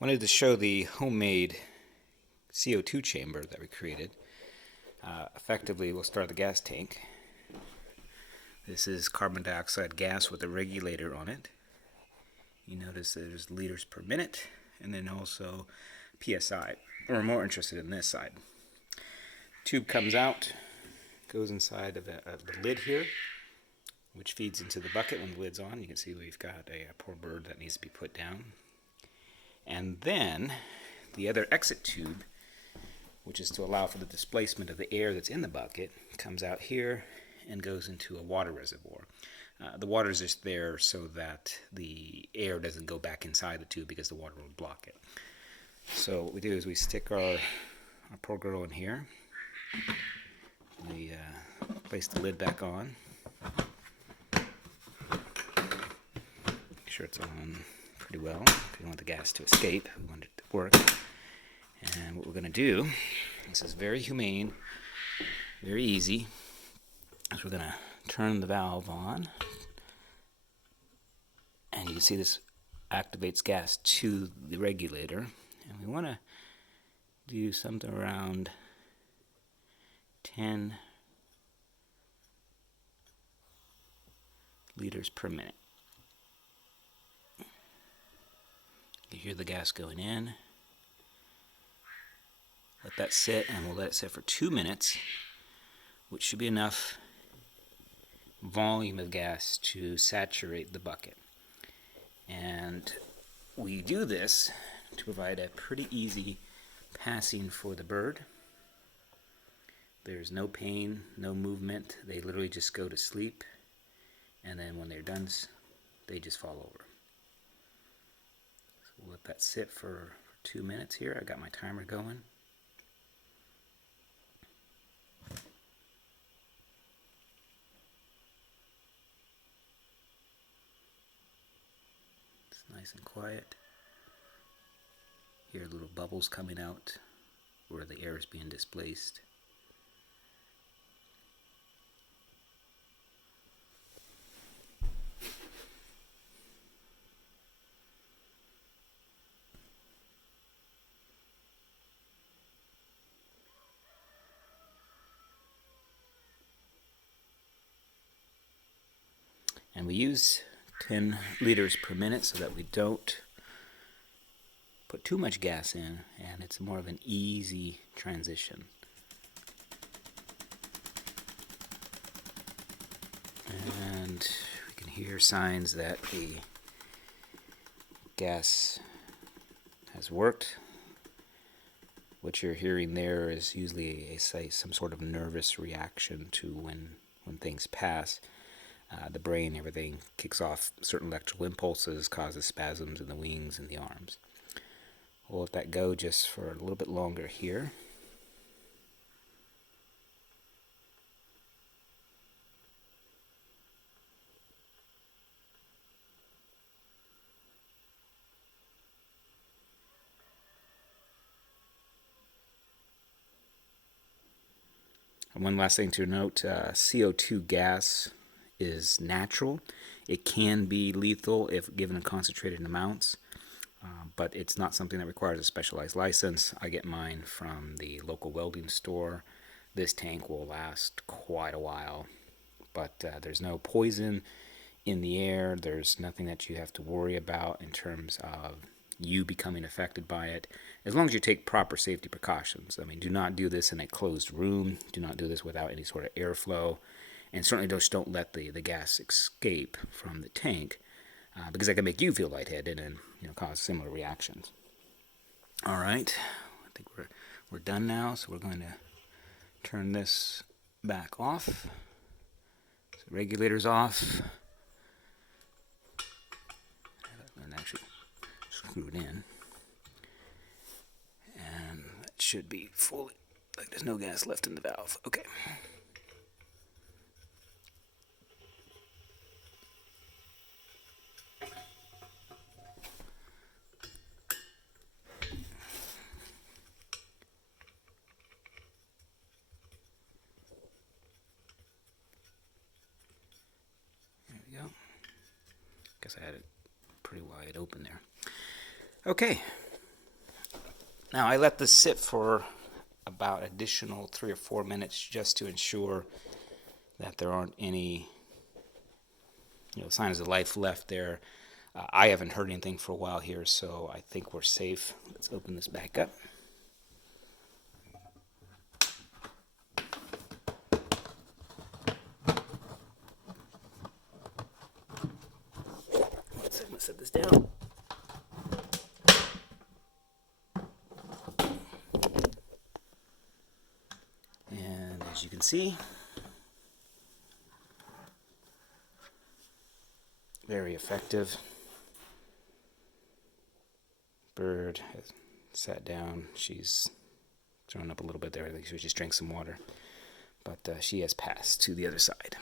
Wanted to show the homemade CO2 chamber that we created. Effectively, we'll start the gas tank. This is carbon dioxide gas with a regulator on it. You notice there's liters per minute, and then also PSI. We're more interested in this side. Tube comes out, goes inside of the lid here, which feeds into the bucket when the lid's on. You can see we've got a poor bird that needs to be put down. And then the other exit tube, which is to allow for the displacement of the air that's in the bucket, comes out here and goes into a water reservoir. The water is just there so that the air doesn't go back inside the tube because the water will block it. So what we do is we stick our poor girl in here. We place the lid back on. Make sure it's on pretty well. We don't want the gas to escape. We want it to work. And what we're going to do, this is very humane, very easy, is we're going to turn the valve on. And you can see this activates gas to the regulator. And we want to do something around 10 liters per minute. You hear the gas going in. Let that sit, and we'll let it sit for 2 minutes, which should be enough volume of gas to saturate the bucket. And we do this to provide a pretty easy passing for the bird. There's no pain, no movement. They literally just go to sleep, and then when they're done, they just fall over. So we'll let that sit for 2 minutes here. I got my timer going. Nice and quiet. Hear little bubbles coming out where the air is being displaced. And we use 10 liters per minute so that we don't put too much gas in, and it's more of an easy transition. And we can hear signs that the gas has worked. What you're hearing there is usually some sort of nervous reaction to when things pass. The brain, everything kicks off certain electrical impulses, causes spasms in the wings and the arms. We'll let that go just for a little bit longer here. And one last thing to note, CO2 gas is natural. It can be lethal if given in concentrated amounts, but it's not something that requires a specialized license. I get mine from the local welding store. This tank will last quite a while, but there's no poison in the air. There's nothing that you have to worry about in terms of you becoming affected by it, as long as you take proper safety precautions. I mean, do not do this in a closed room. Do not do this without any sort of airflow. And certainly just don't let the gas escape from the tank, because that can make you feel lightheaded and cause similar reactions. All right, I think we're done now, so we're going to turn this back off. So regulator's off. And actually screw it in, and that should be fully. Like there's no gas left in the valve. Okay. Guess I had it pretty wide open there. Okay, Now I let this sit for about additional 3 or 4 minutes just to ensure that there aren't any signs of life left there. I haven't heard anything for a while here, so I think we're safe. Let's open this back up. I'm going to set this down. And as you can see, very effective. Bird has sat down. She's thrown up a little bit there. I think she just drank some water. But she has passed to the other side.